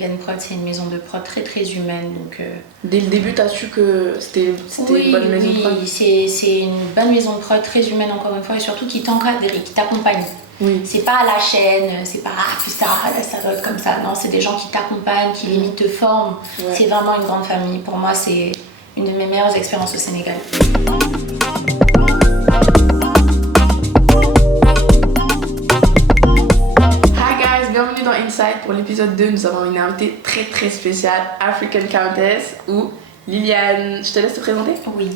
Even Prod, c'est une maison de prod très très humaine. Donc, Dès le début, tu as su que c'était une bonne maison de prod? Oui, c'est une bonne maison de prod, très humaine encore une fois, et surtout qui t'encadre et qui t'accompagne. Oui. C'est pas à la chaîne, c'est pas puis ça doit être comme ça. Non, c'est des gens qui t'accompagnent, qui limite te forment. Ouais. C'est vraiment une grande famille. Pour moi, c'est une de mes meilleures expériences au Sénégal. Bienvenue dans Inside. Pour l'épisode 2, nous avons une invitée très très spéciale, African Countess ou Liliane. Je te laisse te présenter. Oui.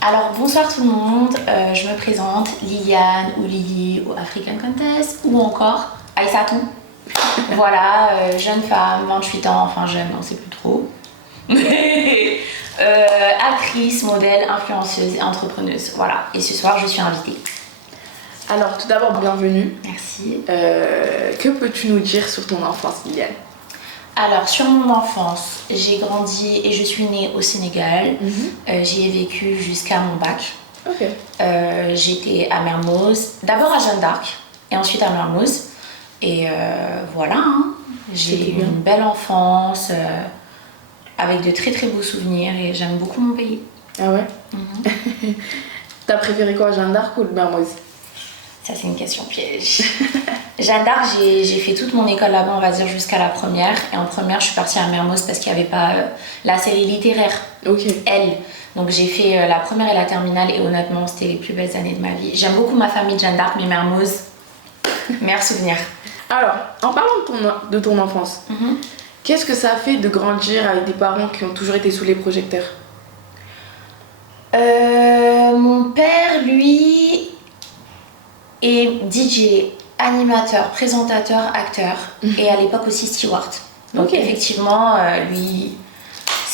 Alors bonsoir tout le monde, je me présente Liliane ou Lily ou African Countess ou encore Aïssatou. Voilà, jeune femme, 28 ans, enfin jeune, on sait plus trop. Actrice, modèle, influenceuse et entrepreneuse. Voilà, et ce soir je suis invitée. Alors tout d'abord, bienvenue. Merci. Que peux-tu nous dire sur ton enfance, Liliane? Alors, sur mon enfance, j'ai grandi et je suis née au Sénégal. J'y ai vécu jusqu'à mon bac. Ok. J'étais à Mermoz, d'abord à Jeanne d'Arc et ensuite à Mermoz. Et voilà, hein. J'ai eu une belle enfance avec de très très beaux souvenirs et j'aime beaucoup mon pays. Ah ouais? T'as préféré quoi, Jeanne d'Arc ou le Mermoz? Ça, c'est une question piège. Jeanne d'Arc, j'ai fait toute mon école là-bas, on va dire, jusqu'à la première. Et en première, je suis partie à Mermoz parce qu'il n'y avait pas la série littéraire. Ok. Elle. Donc, j'ai fait la première et la terminale. Et honnêtement, c'était les plus belles années de ma vie. J'aime beaucoup ma famille de Jeanne d'Arc, mais Mermoz, meilleurs souvenirs. Alors, en parlant de ton enfance, qu'est-ce que ça a fait de grandir avec des parents qui ont toujours été sous les projecteurs? Mon père, lui, est DJ, animateur, présentateur, acteur et à l'époque aussi steward. Donc effectivement, lui,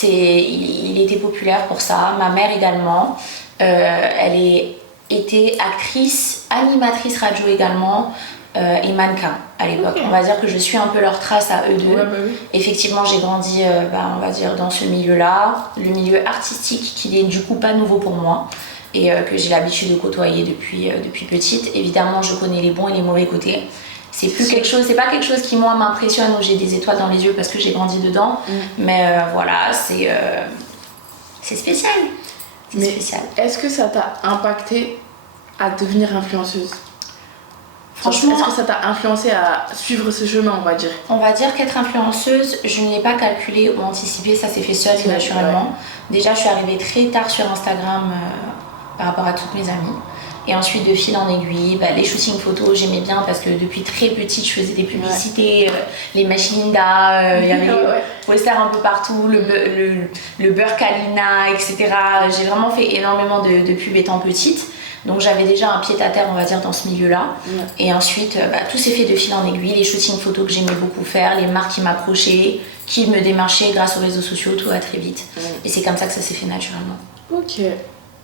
il était populaire pour ça. Ma mère également. Elle était actrice, animatrice radio également et mannequin à l'époque. On va dire que je suis un peu leur trace à eux deux. Ouais, bah oui. Effectivement, j'ai grandi, on va dire, dans ce milieu-là, le milieu artistique qui n'est du coup pas nouveau pour moi. Et que j'ai l'habitude de côtoyer depuis petite. Évidemment, je connais les bons et les mauvais côtés. C'est pas quelque chose qui moi m'impressionne où j'ai des étoiles dans les yeux parce que j'ai grandi dedans. Mais voilà, c'est spécial. C'est spécial. Est-ce que ça t'a impacté à devenir influenceuse? Franchement, est-ce que ça t'a influencé à suivre ce chemin, on va dire? On va dire qu'être influenceuse, je ne l'ai pas calculé ou anticipé, ça s'est fait seul et naturellement. Ouais. Déjà, je suis arrivée très tard sur Instagram par rapport à toutes mes amies. Et ensuite, de fil en aiguille, les shootings photos, j'aimais bien parce que depuis très petite, je faisais des publicités, les mèches Linda, il y avait les posters un peu partout, le beurre Kalina, etc. J'ai vraiment fait énormément de pubs étant petite. Donc j'avais déjà un pied à terre, on va dire, dans ce milieu-là. Et ensuite, tout s'est fait de fil en aiguille, les shootings photos que j'aimais beaucoup faire, les marques qui m'approchaient, qui me démarchaient grâce aux réseaux sociaux, tout va très vite. Et c'est comme ça que ça s'est fait naturellement. Ok,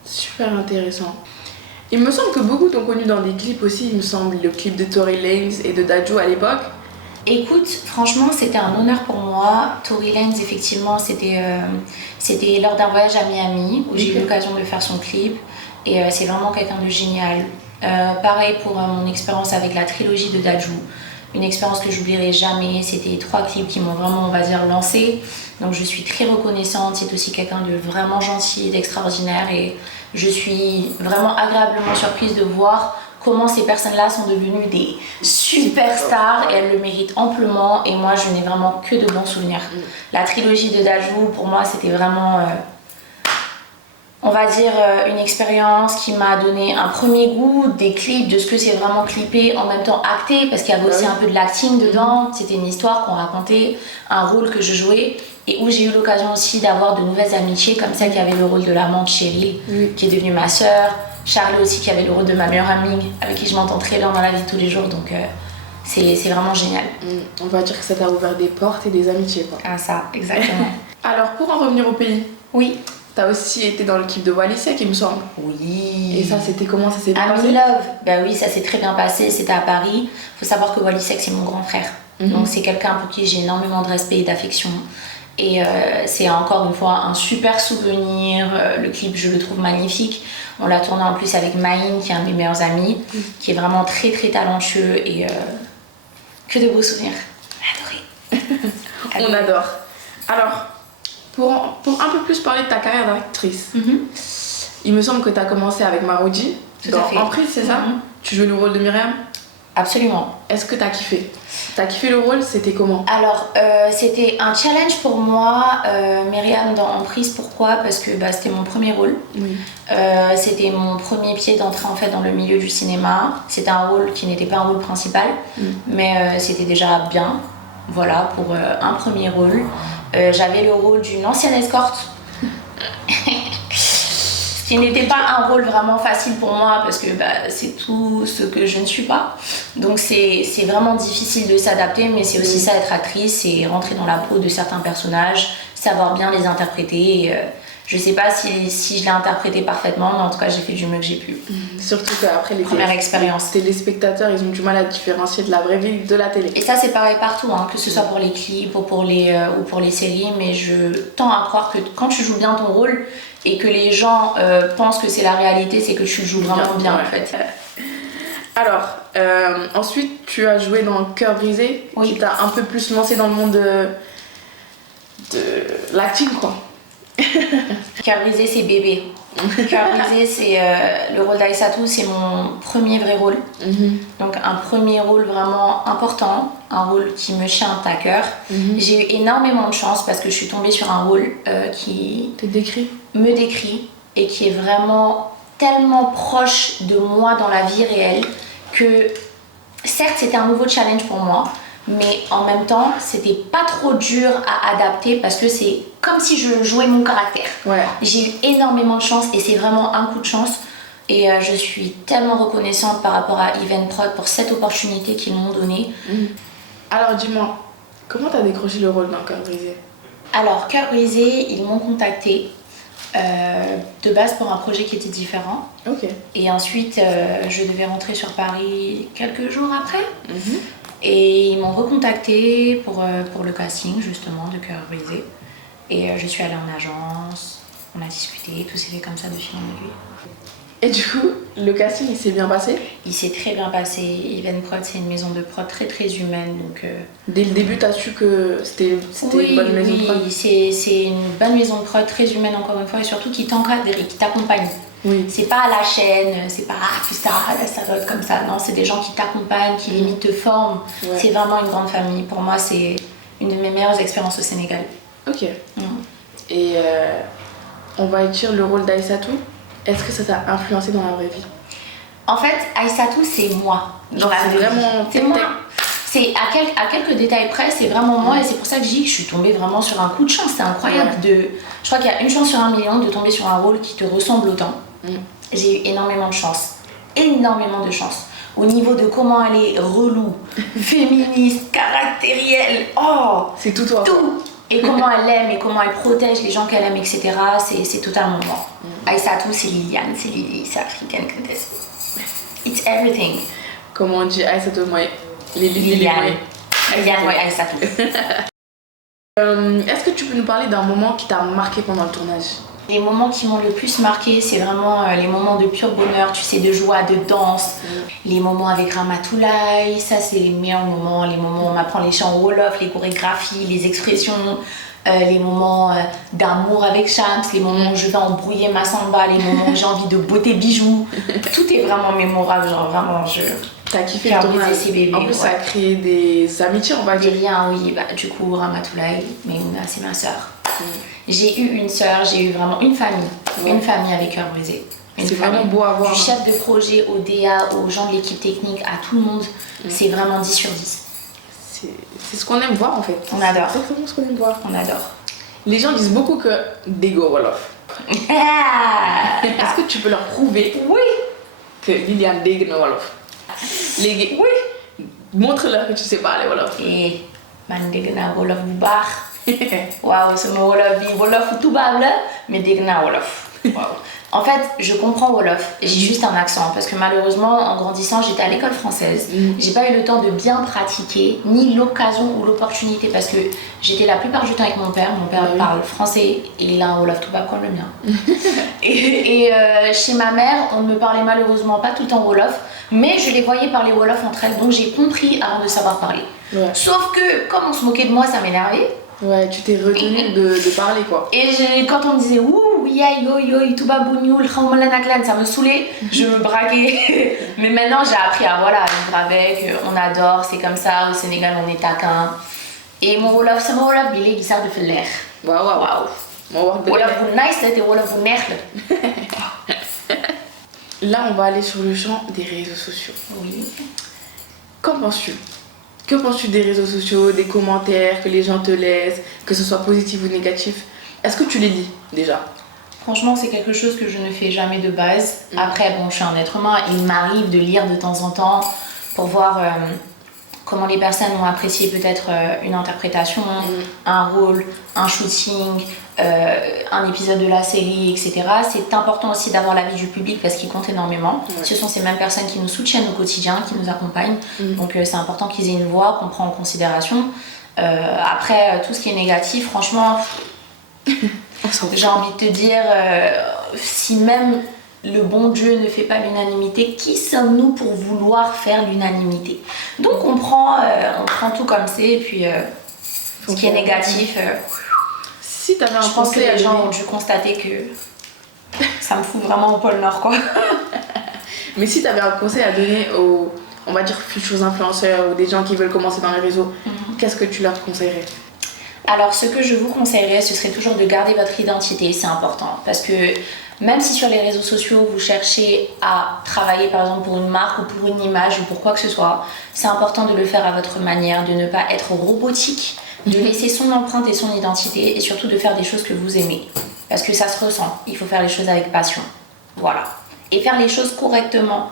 super intéressant. Il me semble que beaucoup t'ont connu dans des clips aussi, il me semble, le clip de Tory Lanez et de Dadju à l'époque. Écoute, franchement, c'était un honneur pour moi. Tory Lanez, effectivement, c'était lors d'un voyage à Miami où j'ai eu l'occasion de faire son clip. Et c'est vraiment quelqu'un de génial. Pareil pour mon expérience avec la trilogie de Dadju. Une expérience que j'oublierai jamais. C'était 3 clips qui m'ont vraiment, on va dire, lancée. Donc je suis très reconnaissante. C'est aussi quelqu'un de vraiment gentil, d'extraordinaire. Et je suis vraiment agréablement surprise de voir comment ces personnes-là sont devenues des superstars. Et elles le méritent amplement. Et moi, je n'ai vraiment que de bons souvenirs. La trilogie de Dadju, pour moi, c'était vraiment... on va dire une expérience qui m'a donné un premier goût des clips, de ce que c'est vraiment clippé, en même temps acté, parce qu'il y avait aussi un peu de l'acting dedans. C'était une histoire qu'on racontait, un rôle que je jouais, et où j'ai eu l'occasion aussi d'avoir de nouvelles amitiés, comme celle qui avait le rôle de l'amant de Chérie, qui est devenue ma sœur. Charlie aussi, qui avait le rôle de ma meilleure amie, avec qui je m'entends très bien dans la vie de tous les jours, donc c'est vraiment génial. On va dire que ça t'a ouvert des portes et des amitiés, quoi. Ah ça, exactement. Alors, pour en revenir au pays, oui. T'as aussi été dans l'équipe de Wally-Seck, il me semble. Oui. Et ça, c'était comment? Ça s'est bien passé? Ami Love, bah oui, ça s'est très bien passé. C'était à Paris. Faut savoir que Wally-Seck, c'est mon grand frère. Donc c'est quelqu'un pour qui j'ai énormément de respect et d'affection. Et c'est encore une fois un super souvenir. Le clip, je le trouve magnifique. On l'a tourné en plus avec Maïn, qui est un de mes meilleurs amis, qui est vraiment très très talentueux et que de beaux souvenirs. Adoré. On adore. Alors, pour un peu plus parler de ta carrière d'actrice, il me semble que tu as commencé avec Marodi dans Emprise, c'est ça? Tu jouais le rôle de Myriam? Absolument. Est-ce que tu as kiffé? Tu as kiffé le rôle? C'était comment? Alors, c'était un challenge pour moi, Myriam dans Emprise. Pourquoi? Parce que c'était mon premier rôle. Oui. C'était mon premier pied d'entrée en fait dans le milieu du cinéma. C'était un rôle qui n'était pas un rôle principal, mais c'était déjà bien. Voilà, pour un premier rôle. J'avais le rôle d'une ancienne escorte. Ce qui n'était pas un rôle vraiment facile pour moi parce que c'est tout ce que je ne suis pas. Donc c'est vraiment difficile de s'adapter, mais c'est aussi ça être actrice, c'est rentrer dans la peau de certains personnages, savoir bien les interpréter. Je sais pas si je l'ai interprété parfaitement, mais en tout cas j'ai fait du mieux que j'ai pu. Surtout qu'après les téléspectateurs, ils ont du mal à différencier de la vraie vie de la télé. Et ça c'est pareil partout, hein, que ce soit pour les clips ou pour les séries, mais je tends à croire que quand tu joues bien ton rôle et que les gens pensent que c'est la réalité, c'est que tu le joues vraiment bien en fait. Alors, ensuite tu as joué dans Cœur brisé, qui t'a un peu plus lancé dans le monde de l'acting quoi. Cœur brisé, c'est bébé. Cœur brisé, c'est le rôle d'Aïssatou, c'est mon premier vrai rôle. Donc un premier rôle vraiment important, un rôle qui me chante à cœur. J'ai eu énormément de chance parce que je suis tombée sur un rôle qui me décrit et qui est vraiment tellement proche de moi dans la vie réelle que certes c'était un nouveau challenge pour moi, mais en même temps c'était pas trop dur à adapter parce que c'est comme si je jouais mon caractère. J'ai eu énormément de chance et c'est vraiment un coup de chance et je suis tellement reconnaissante par rapport à Even Prod pour cette opportunité qu'ils m'ont donnée. Alors dis-moi, comment t'as décroché le rôle dans Cœur brisé? Alors Cœur brisé, ils m'ont contactée de base pour un projet qui était différent. Et ensuite je devais rentrer sur Paris quelques jours après. Et ils m'ont recontacté pour le casting justement de Cœur brisé. Et je suis allée en agence, on a discuté, tout s'est fait comme ça de fil en aiguille. Et du coup, le casting il s'est bien passé? Il s'est très bien passé. Even Prod, c'est une maison de prod très très humaine. Donc, dès le début, t'as su que c'était une bonne maison de prod? Oui, c'est une bonne maison de prod, très humaine encore une fois, et surtout qui t'encadre et qui t'accompagne. C'est pas à la chaîne, c'est pas tout ça, ça doit être comme ça. Non, c'est des gens qui t'accompagnent, qui limite te forment. C'est vraiment une grande famille. Pour moi, c'est une de mes meilleures expériences au Sénégal. Et on va écrire le rôle d'Aïssatou. Est-ce que ça t'a influencé dans la vraie vie? En fait, Aïssatou, c'est moi. Genre, c'est vraiment... C'est moi. C'est à quelques détails près, c'est vraiment moi et c'est pour ça que je dis que je suis tombée vraiment sur un coup de chance. C'est incroyable je crois qu'il y a une chance sur 1 million de tomber sur un rôle qui te ressemble autant. J'ai eu énormément de chance. Énormément de chance. Au niveau de comment elle est relou, féministe, caractérielle. Oh, c'est tout toi. Tout. Et comment elle aime et comment elle protège les gens qu'elle aime, etc. C'est totalement moi. Aïssatou, c'est Liliane, c'est Lily, c'est African Countess. It's everything. Comme on dit Aïssatou, moi, Liliane, moi, Aïssatou. Est-ce que tu peux nous parler d'un moment qui t'a marqué pendant le tournage? Les moments qui m'ont le plus marqué, c'est vraiment les moments de pur bonheur, tu sais, de joie, de danse. Les moments avec Ramatoulaye, ça c'est les meilleurs moments. Les moments où on m'apprend les chants Wolof, les chorégraphies, les expressions. Les moments d'amour avec Shams, les moments où je vais embrouiller ma samba, les moments où j'ai envie de beauté bijoux. Tout est vraiment mémorable, genre vraiment T'as kiffé le tournage. En plus, ça a créé des amitiés, on va dire. Des liens, oui. Du coup, Ramatoulaye, Maïmouna, c'est ma sœur. J'ai eu une sœur, j'ai eu vraiment une famille. Une famille avec Cœur brisé. C'est vraiment beau à voir. Du chef de projet au DA, aux gens de l'équipe technique, à tout le monde. C'est vraiment 10 sur 10. C'est ce qu'on aime voir en fait. On adore. C'est exactement ce qu'on aime voir. On adore. Les gens disent beaucoup que Dego Wolof. Est-ce que tu peux leur prouver que Liliane dégg na Wolof? Oui. Montre-leur que tu sais parler Wolof. Man dégg naa Wolof bu baax. Waaw sama Wolof bi Wolof tubaab la mais dégg naa Wolof. Waaw. En fait, je comprends Wolof, j'ai juste un accent parce que malheureusement, en grandissant, j'étais à l'école française. J'ai pas eu le temps de bien pratiquer, ni l'occasion ou l'opportunité parce que j'étais la plupart du temps avec mon père. Mon père parle français et il a un Wolof tout bas comme le mien. et chez ma mère, on ne me parlait malheureusement pas tout le temps Wolof, mais je les voyais parler Wolof entre elles, donc j'ai compris avant de savoir parler. Sauf que, comme on se moquait de moi, ça m'énervait. Ouais, tu t'es retenue de parler quoi. Et quand on me disait ouh, ya, yo, yo, tout babougnoul, ça me saoulait, je me braquais. Mais maintenant j'ai appris à vivre avec, on adore, c'est comme ça, au Sénégal on est taquin. Et mon Wolof, c'est mon Wolof, il est glissard de l'air. Waouh. Wolof vous nice, c'est Wolof vous neex. Là on va aller sur le champ des réseaux sociaux. Oui. Qu'en penses-tu? Que penses-tu des réseaux sociaux, des commentaires que les gens te laissent, que ce soit positif ou négatif? Est-ce que tu les lis déjà? Franchement, c'est quelque chose que je ne fais jamais de base. Après, bon, je suis un être humain, il m'arrive de lire de temps en temps pour voir comment les personnes ont apprécié peut-être une interprétation, un rôle, un shooting, un épisode de la série, etc. C'est important aussi d'avoir l'avis du public parce qu'il compte énormément. Ce sont ces mêmes personnes qui nous soutiennent au quotidien, qui nous accompagnent. Donc c'est important qu'ils aient une voix qu'on prend en considération. Après, tout ce qui est négatif, franchement, j'ai envie de te dire, si même le bon Dieu ne fait pas l'unanimité, qui sommes-nous pour vouloir faire l'unanimité? Donc on prend tout comme c'est, et puis ce qui est négatif, si t'avais un je pense que conseil les gens ont dû constater que ça me fout vraiment au pôle Nord, quoi. Mais si t'avais un conseil à donner aux, on va dire, futurs influenceurs ou des gens qui veulent commencer dans les réseaux, qu'est-ce que tu leur conseillerais? Alors ce que je vous conseillerais, ce serait toujours de garder votre identité, c'est important, parce que même si sur les réseaux sociaux vous cherchez à travailler par exemple pour une marque ou pour une image ou pour quoi que ce soit, c'est important de le faire à votre manière, de ne pas être robotique, de laisser son empreinte et son identité, et surtout de faire des choses que vous aimez, parce que ça se ressent. Il faut faire les choses avec passion, voilà, et faire les choses correctement.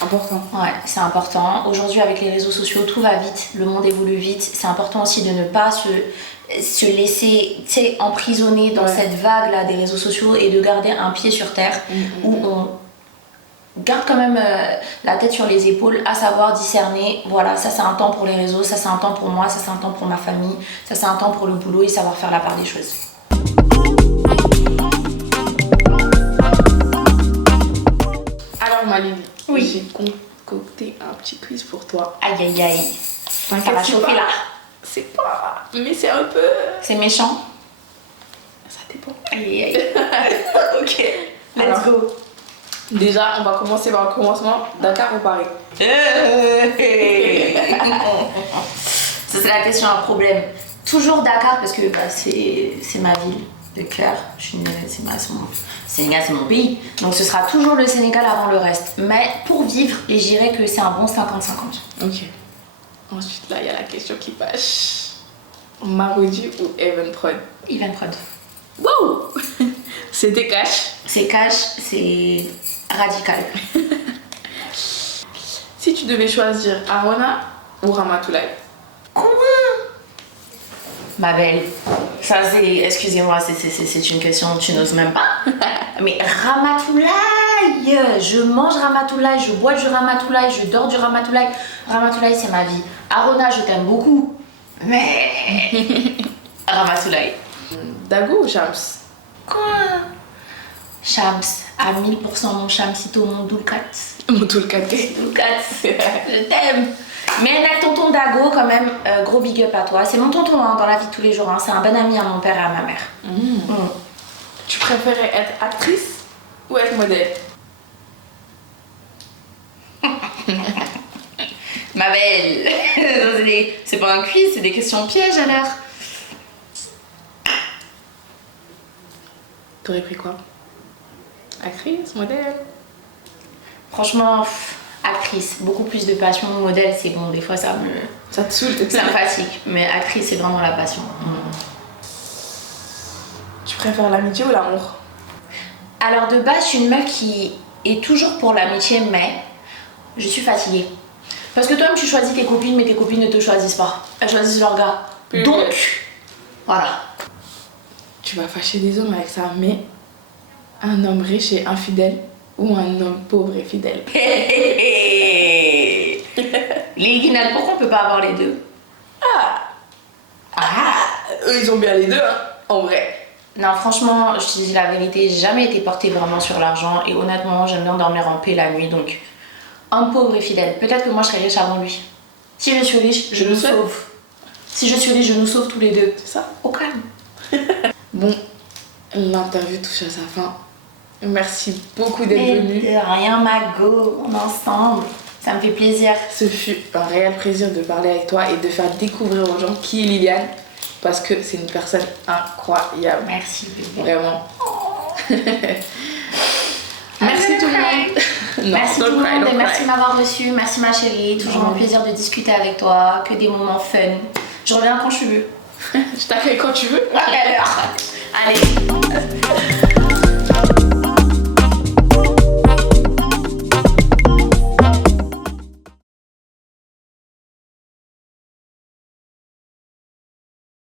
Important. Ouais, c'est important. Aujourd'hui, avec les réseaux sociaux, tout va vite, le monde évolue vite. C'est important aussi de ne pas se laisser emprisonner dans cette vague-là des réseaux sociaux et de garder un pied sur terre où on garde quand même la tête sur les épaules, à savoir discerner, voilà, ça c'est un temps pour les réseaux, ça c'est un temps pour moi, ça c'est un temps pour ma famille, ça c'est un temps pour le boulot, et savoir faire la part des choses. Alors Malili, oui, j'ai concocté un petit quiz pour toi. Aïe aïe aïe, ça va chauffer là. C'est pas, mais c'est un peu... C'est méchant. Ça dépend. Aïe aïe aïe. Ok, let's go. Déjà, on va commencer par le commencement. Dakar ou Paris? Ça c'est la question à problème. Toujours Dakar parce que c'est ma ville de cœur. Sénégal c'est mon pays. Donc ce sera toujours le Sénégal avant le reste. Mais pour vivre, je dirais que c'est un bon 50-50. Ok. Ensuite là, il y a la question qui passe. Marodi ou Evenprod? Evenprod. Wow. C'était cash. C'est cash, c'est radical. Si tu devais choisir Arona ou Ramatoulaye? Comment? Ma belle, ça c'est, excusez-moi, c'est une question que tu n'oses même pas. Mais Ramatoulaye, je mange Ramatoulaye, je bois du Ramatoulaye, je dors du Ramatoulaye. Ramatoulaye c'est ma vie. Arona, je t'aime beaucoup, mais Ramatoulaye. Dago ou Shams? Quoi? Shams, à 1000% mon Shamsito, mon Doulkat. Mon Doulkat. Doulkat, je t'aime. Mais avec tonton Dago, quand même, gros big up à toi. C'est mon tonton dans la vie de tous les jours. C'est un bon ami à mon père et à ma mère. Tu préférais être actrice ou être modèle? Ma belle, c'est pas un quiz, c'est des questions pièges alors. T'aurais pris quoi? Actrice, modèle? Franchement, actrice, beaucoup plus de passion. Modèle, c'est bon, des fois ça te saoule, ça me fatigue. Mais actrice, c'est vraiment la passion. Tu préfères l'amitié ou l'amour? Alors de base, je suis une meuf qui est toujours pour l'amitié, mais je suis fatiguée. Parce que toi-même, tu choisis tes copines, mais tes copines ne te choisissent pas. Elles choisissent leur gars. Donc, voilà. Tu vas fâcher des hommes avec ça, mais un homme riche et infidèle ou un homme pauvre et fidèle? Les guinades, pourquoi on peut pas avoir les deux? Eux, ils ont bien les deux, hein, en vrai. Non, franchement, je te dis la vérité, j'ai jamais été portée vraiment sur l'argent, et honnêtement, j'aime bien dormir en paix la nuit, donc homme pauvre et fidèle. Peut-être que moi je serais riche avant lui. Si je suis riche, je le sauve. Si je suis riche, je nous sauve tous les deux. C'est ça. Au calme. Bon, l'interview touche à sa fin. Merci beaucoup d'être venue. De rien, Mago, on est ensemble. Ça me fait plaisir. Ce fut un réel plaisir de parler avec toi et de faire découvrir aux gens qui est Liliane. Parce que c'est une personne incroyable. Merci, bébé. Vraiment. Merci tout le monde. Non, merci tout le monde et merci de m'avoir reçu. Merci ma chérie. Toujours un plaisir de discuter avec toi. Que des moments fun. Je reviens quand je veux. Je t'accueille quand tu veux. À l'heure. Allez.